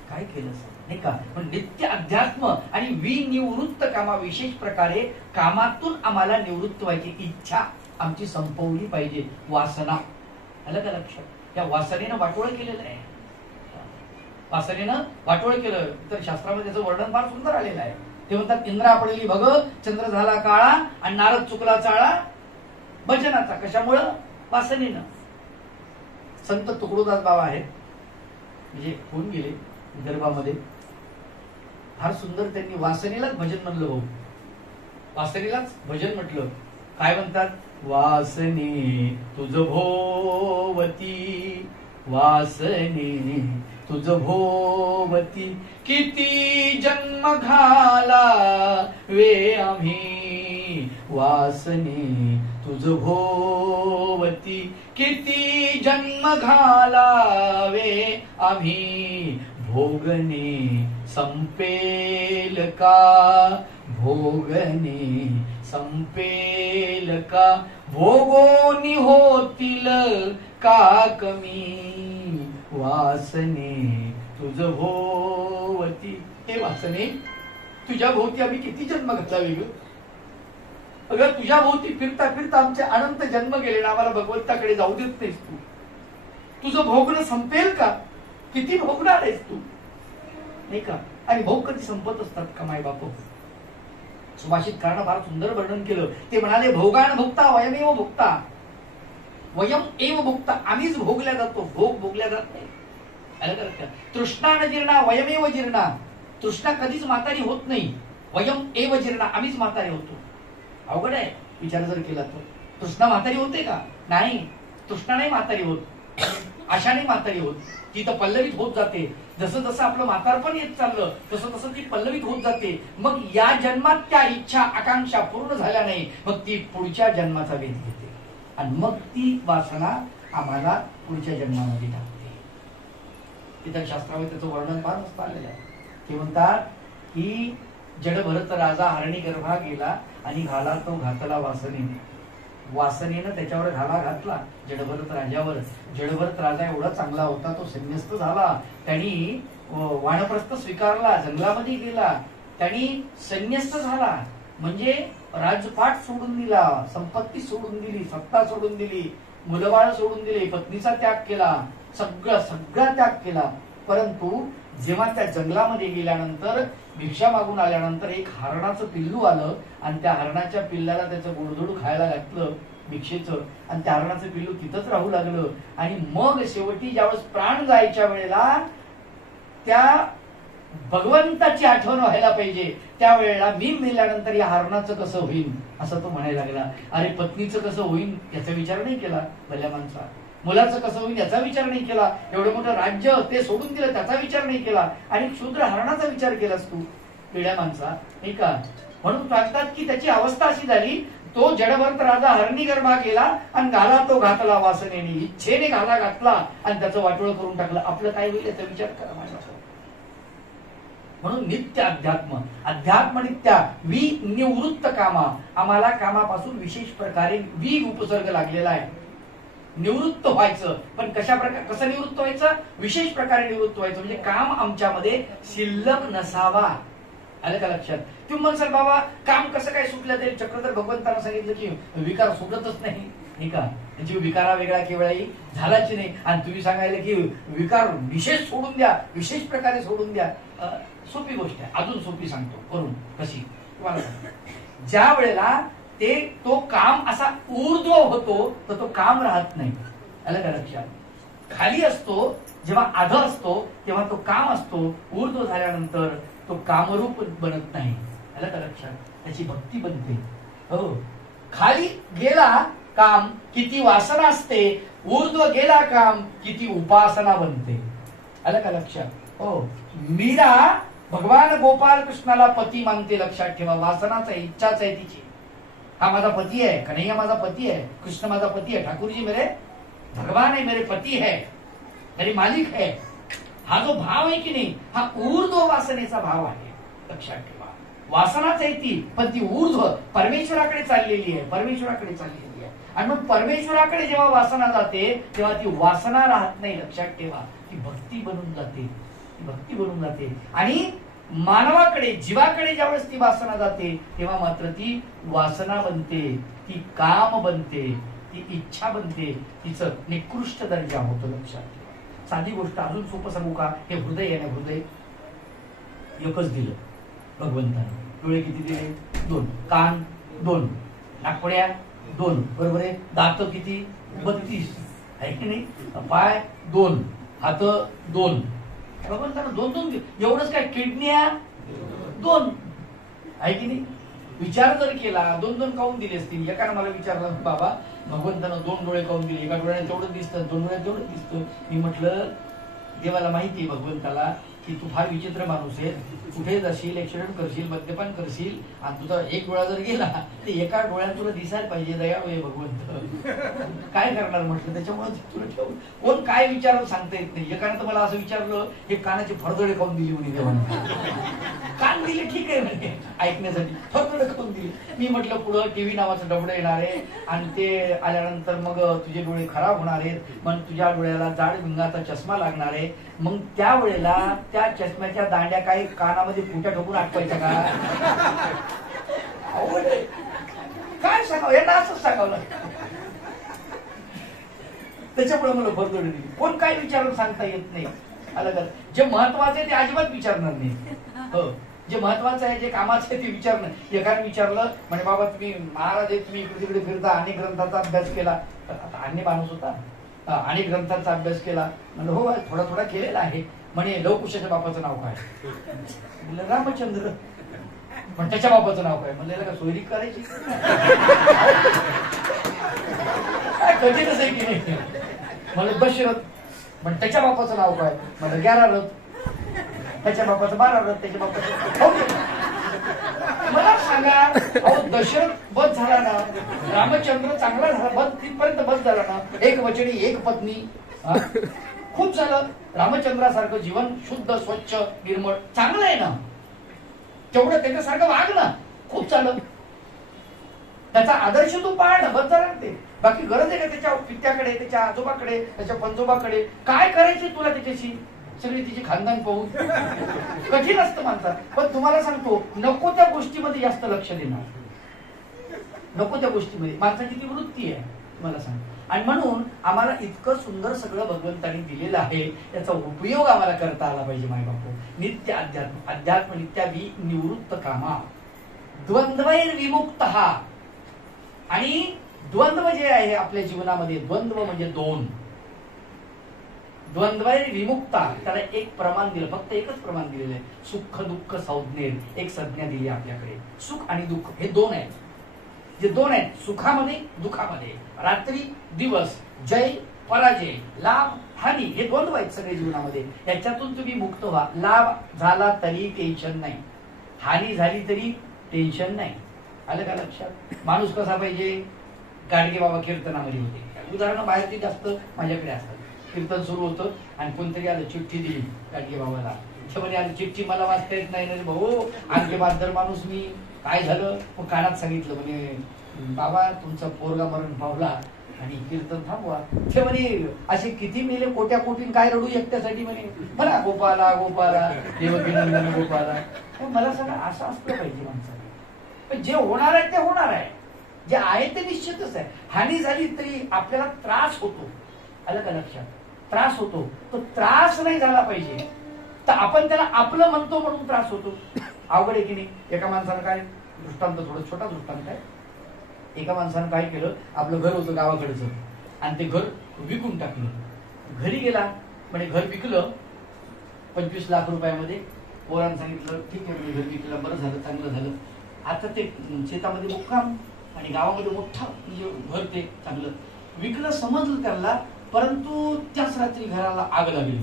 काय केलंस नाही का. पण नित्य अध्यात्म आणि विनिवृत्त कामा, विशेष प्रकारे कामातून आम्हाला निवृत्त व्हायची इच्छा आमची संपवली पाहिजे. वासना आलं का लक्षात. त्या वासनेनं वाटोळ केलेलं आहे, वासनेनं वाटोळ केलं. तर शास्त्रामध्ये त्याचं वर्णन फार सुंदर आलेलं आहे. ते म्हणतात, इंद्रा पडली भग, चंद्र झाला काळा, आणि नारद चुकला चाळा भजनाचा. कशामुळं? वासनेनं. संत तुकडोदास बाबा आहेत, म्हणजे होऊन गेले विदर्भामध्ये. फार सुंदर त्यांनी वासनेलाच भजन म्हणलं. भाऊ, वासनेलाच भजन म्हटलं. काय म्हणतात? वासने तुझ भोवती, वासने तुझ भोवती, किती जन्म घाला वे आम्ही, वासने तुझ भोवती, किती जन्म घालावे आम्ही, भोगणे संपेल का, भोगणे संपेल का, भोगोनी होतील का कमी, वासने तुझ भोवती. हे वासने, तुझ्या भोवती आम्ही किती जन्म घालावे ग. अगर तुझ्या भोवती फिरता फिरता आमचे अनंत जन्म गेले ना, आम्हाला भगवंताकडे जाऊ देत नाहीस तू. तुझं भोगणं संपेल का, किती भोगणार आहेस तू नाही का. आणि भोग कधी संपत असतात का माय बाप. सुभाषितकारानं फार सुंदर वर्णन केलं. ते म्हणाले, भोगान भोगता वयमेव भोगता, वयम एव भोगता, आम्हीच भोगल्या जातो, भोग भोगल्या जात नाही. तृष्णा न जीर्णा वयमेव जीर्णा, तृष्णा कधीच म्हातारी होत नाही. वयम एव जीर्णा, आम्हीच म्हातारी होतो. अवघड आहे विचार जर केला तर. तृष्णा म्हातारी होते का? नाही, तृष्णा नाही म्हातारी होत, आशा नाही म्हातारी होत. ती तर पल्लवित होत जाते. जसं जसं आपलं म्हातारपण येत चाललं तसं तसं ती पल्लवित होत जाते. मग या जन्मात त्या इच्छा आकांक्षा पूर्ण झाल्या नाही, मग ती पुढच्या जन्माचा वेध घेते आणि मग ती वासना आम्हाला पुढच्या जन्मामध्ये टाकते. इतर शास्त्रामध्ये त्याचं वर्णन फार मस्त आलेलं आहे. ते म्हणतात की जडभरत राजा हरणी गर्भा गेला आणि घाला तो घातला वासनेने. वासनेनं त्याच्यावर घाला घातला जडभरत राजावर. जडभरत राजा एवढा चांगला होता, तो संन्यस्त झाला. त्यांनी वानप्रस्थ स्वीकारला, जंगलामध्ये गेला, त्यांनी संन्यस्त झाला. म्हणजे राजपाट सोडून दिला, संपत्ती सोडून दिली, सत्ता सोडून दिली, मुलबाळ सोडून दिली, पत्नीचा त्याग केला, सगळा त्याग केला. परंतु जेव्हा त्या जंगलामध्ये गेल्यानंतर, भिक्षा मागून आल्यानंतर एक हरणाचं पिल्लू आलं आणि त्या हरणाच्या पिल्लाला त्याचं गोडधोड खायला घातलं भिक्षेचं, आणि त्या हरणाचं पिल्लू तिथंच राहू लागलं. आणि मग शेवटी ज्यावेळेस प्राण जायच्या वेळेला त्या भगवंताची आठवण व्हायला पाहिजे, त्यावेळेला मी मेल्यानंतर या हरणाचं कसं होईल असं तो म्हणायला लागला. अरे पत्नीचं कसं होईल याचा विचार नाही केला भल्या माणसा, मुलाचं कसं होईल याचा विचार नाही केला, एवढं मोठं राज्य ते सोडून दिलं त्याचा विचार नाही केला, आणि क्षुद्र हरणाचा विचार केलास तू पिढ्या माणसा नाही का. म्हणून सांगतात की त्याची अवस्था अशी झाली, तो जडभरत राजा हरणी गर्भा गेला आणि घाला तो घातला वासनेने, इच्छेने घाला घातला आणि त्याचं वाटोळ करून टाकलं. आपलं काय होईल याचा विचार करा माझ्या. म्हणून नित्य अध्यात्म नित्य विनिवृत्त कामा, आम्हाला कामापासून विशेष प्रकारे उपसर्ग लागलेला आहे. निवृत्त व्हायचं, पण कसं निवृत्त व्हायचं? विशेष प्रकारे निवृत्त व्हायचं. म्हणजे काम आमच्यामध्ये शिल्लक नसावा. आलं का लक्षात? तुम्ही म्हणसाल बाबा काम कसं काय सुटलं? ते चक्रधर भगवंतांना सांगितलं की विकार सुटतच नाही का. त्याची विकारा वेगळा केवळाही झालाच नाही. आणि तुम्ही सांगायला की विकार विशेष सोडून द्या, विशेष प्रकारे सोडून द्या. सोपी गोष्ट आहे, अजून सोपी सांगतो करून कशी. तुम्हाला ज्या वेळेला तो काम असा ऊर्ध्व होतो तर तो काम राहत नाही. आलं का लक्षात? खाली असतो जेव्हा आध असतो तेव्हा तो काम असतो, ऊर्ध्व झाल्यानंतर तो कामरूप बनत नाही. आलं का लक्षात? त्याची भक्ती बनते. हो, खाली गेला काम किती वासना असते, ऊर्ध्व गेला काम किती उपासना बनते. आलं का लक्षात? हो, मीरा भगवान गोपाल कृष्णाला पती मानते. लक्षात ठेवा, वासनाच आहे, इच्छाच आहे तिची. हा माझा पती है, कन्हैया माझा पती है, कृष्ण माझा पती है, ठाकुर जी मेरे भगवान है, मेरे पती है, मेरे मालिक है. हा जो भाव आहे की नाही, हा ऊर्ध्व वासनेचा भाव आहे. लक्षात ठेवा, वासनाच आहे ती, पण ती ऊर्ध्व परमेश्वराकडे चाललेली आहे, परमेश्वराकडे चाललेली आहे. आणि मग परमेश्वराकडे जेव्हा वासना जाते तेव्हा ती वासना राहत नाही. लक्षात ठेवा, ती भक्ती बनून जाते, ती भक्ती बनून जाते. आणि मानवाकडे, जीवाकडे ज्यावेळेस ती वासना जाते तेव्हा मात्र ती वासना बनते, ती काम बनते, ती इच्छा बनते, तिचं निकृष्ट दर्जा होतो. लक्षात ठेवा. साधी गोष्ट अजून सोपं सांगू का? हे हृदय आहे ना, हृदय एकच दिलं भगवंताने. डोळे किती दिले? 2. कान 2, नाकपुड्या 2, बरोबर आहे. दात किती? 32 आहे की नाही. पाय 2, हात 2, भगवंतानं 2 एवढंच काय? किडन्या 2 आहे की नाही. विचार जर केला 2 काऊन दिले असतील? एकानं मला विचारलं, बाबा भगवंतानं 2 डोळे काऊन दिले? एका डोळ्याने तेवढं दिसतं, 2 डोळ्यात तेवढं दिसतं. मी म्हटलं, देवाला माहिती आहे भगवंताला की तू फार विचित्र माणूस आहे, कुठे जाशील, ऍक्सिडेंट करशील, मद्यपान करशील, आणि तुझा एक डोळा जर गेला तर एका डोळ्यात तुला दिसायला पाहिजे. दयाळू आहे भगवंत, काय करणार म्हटलं. त्याच्यामुळे तुला ठेवून कोण काय विचारलं सांगता येत नाही. एकानं तर मला असं विचारलं, हे कानाची फरदडे खाऊन दिली म्हणे देवाने. कान दिले ठीक आहे म्हणे ऐकण्यासाठी, फरदडे खाऊन दिली. मी म्हटलं पुढं टीव्ही नावाचं डबडं येणार आहे आणि ते आल्यानंतर मग तुझे डोळे खराब होणार आहेत, मग तुझ्या डोळ्याला जाड भिंगाचा चष्मा लागणार आहे. मग त्यावेळेला त्या चष्म्याच्या दांड्या काही कानामध्ये फुट्या ठोकून आटवायच्या का? काय सांगावं, यांना असंच सांगावं लागतं. त्याच्यामुळे मला फरदड दिली. कोण काय विचारून सांगता येत नाही. आलं का? जे महत्वाचं आहे ते अजिबात विचारणार नाही. हो, जे महत्वाचं आहे, जे कामाचं आहे ते विचारणार. एकाने विचारलं म्हणे, बाबा तुम्ही महाराज तुम्ही इकडे तिकडे फिरता, अनेक ग्रंथाचा अभ्यास केला. आता अन्य माणूस होता, अनेक ग्रंथांचा अभ्यास केला. म्हणजे हो थोडा थोडा केलेला आहे. म्हणे लवकुशाच्या बापाचं नाव काय? म्हणलं रामचंद्र. पण त्याच्या बापाचं नाव काय? म्हणलं का सोयरी करायची काय? कठीणच आहे की नाही. म्हणलं दशरथ. पण त्याच्या बापाचं नाव काय? म्हणलं 11 रथ. त्याच्या बापाचं 12 रथ. त्याच्या बापाचं मला सांगा, अहो दशरथ बस झाला ना, रामचंद्र चांगला झाला, बस तिथपर्यंत बस झाला ना. एक वचनी एक पत्नी, खूप झालं. रामचंद्रासारखं जीवन शुद्ध स्वच्छ निर्मळ चांगलं आहे ना, तेवढं त्याच्यासारखं वाग ना, खूप चालत. त्याचा आदर्श तू पाळ ना, बस झाला ते. बाकी गरज आहे का त्याच्या पित्याकडे, त्याच्या आजोबाकडे, त्याच्या पंजोबाकडे काय करायचे तुला त्याच्याशी? सगळी तिची खानदान पाहून कठीण असतं माणसात. पण तुम्हाला सांगतो, नको त्या गोष्टीमध्ये जास्त लक्ष देणार, नको त्या गोष्टीमध्ये. माणसाची ती वृत्ती आहे, तुम्हाला सांग. आणि म्हणून आम्हाला इतकं सुंदर सगळं भगवंतांनी दिलेलं आहे, याचा उपयोग आम्हाला करता आला पाहिजे. माय बापू, नित्य अध्यात्म, अध्यात्म नित्यावी निवृत्त कामा, द्वंद्वैर विमुक्त. आणि द्वंद्व जे आहे आपल्या जीवनामध्ये, द्वंद्व म्हणजे 2. द्वंद्वैर विमुक्ता, त्याला एक प्रमाण दिलं, फक्त एकच प्रमाण दिलेलं आहे. सुख दुःख संज्ञेर, एक संज्ञा दिली आपल्याकडे. सुख आणि दुःख हे 2 आहेत. जे 2 आहेत, सुखामध्ये दुःखामध्ये, रात्री दिवस, जय पराजय, लाभ हानी, हे द्वंद्व आहेत सगळे जीवनामध्ये. याच्यातून तुम्ही मुक्त व्हा. लाभ झाला तरी टेन्शन नाही, हानी झाली तरी टेन्शन नाही. आलं का लक्षात? माणूस कसा पाहिजे? गाडगे बाबा कीर्तनामध्ये होते, उदाहरण बाहेरची जास्त माझ्याकडे असतात. कीर्तन सुरू होतं आणि कोणतरी आलं, चिठ्ठी दिली गाडगे बाबाला. म्हणे आली चिठ्ठी, मला वाचता येत नाही ना भाऊ, आणखी बहादर माणूस मी. काय झालं? मग कानात सांगितलं, म्हणे बाबा तुमचा पोरगा मरण पावला आणि कीर्तन थांबवा. ते म्हणे असे किती मेले कोट्या कोटीन, काय रडू एकट्यासाठी? म्हणे मला गोपाला गोपाला देवकी नंदन गोपाला. मला सांगा, असं असलं पाहिजे माणसाला. पण जे होणार आहे ते होणार आहे. जे आहे ते निश्चितच आहे. हानी झाली तरी आपल्याला त्रास होतो, आलं का लक्षात? त्रास होतो. तो त्रास नाही झाला पाहिजे, तर आपण त्याला आपलं म्हणतो म्हणून त्रास होतो. अवघड आहे की नाही? एका माणसानं काय दृष्टांत, थोडं छोटा दृष्टांत आहे. एका माणसानं काय केलं, आपलं घर होतं गावाकडचं आणि ते घर विकून टाकलं. घरी गेला म्हणजे घर विकलं 25 लाख रुपयामध्ये. पोरानं सांगितलं ठीक आहे म्हणजे घर विकलं, बरं झालं, चांगलं झालं. आता ते शेतामध्ये मुक्काम आणि गावामध्ये मोठा म्हणजे घर, ते चांगलं विकलं समजलं त्याला. परंतु त्याच रात्री घराला आग लागली.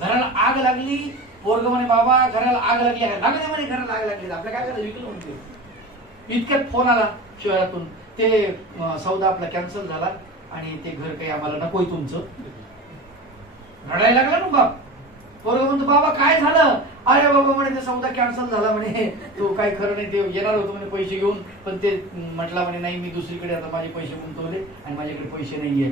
घराला आग लागली. पोरग म्हणे बाबा घराला आग लागली आहे. लागले म्हणे घराला आग लागली, आपल्या काय करायचं, विकलं म्हणते. इतक्यात फोन आला शहरातून, ते सौदा आपला कॅन्सल झाला आणि ते घर काही आम्हाला नकोय तुमचं. रडायला लागला ना बाप. पोरग म्हणतो बाबा काय झालं? अरे बाबा म्हणे ते सौदा कॅन्सल झाला म्हणे, तो काही खरं नाही, ते येणार होतो म्हणे पैसे घेऊन, पण ते म्हटला म्हणे नाही मी दुसरीकडे आता माझे पैसे गुंतवले आणि माझ्याकडे पैसे नाहीये.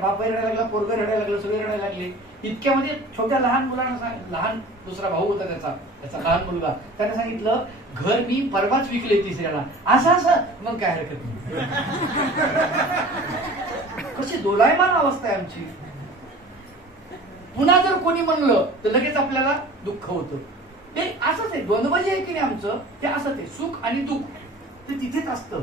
बाप रडायला लागला, पोरग रडायला लागलं, सगळे रडायला लागले. इतक्यामध्ये छोट्या लहान मुलांना, लहान दुसरा भाऊ होता त्याचा लहान मुलगा, त्याने सांगितलं घर मी परवाच विकले तिसऱ्याला. असं मग काय हरकत नाही. कशी दोलायमान अवस्था आहे आमची. पुन्हा जर कोणी म्हणलं तर लगेच आपल्याला दुःख होतं. हे असंच आहे, द्वंद्व जे आहे की नाही आमचं, ते असंच आहे. सुख आणि दुःख ते तिथेच असतं.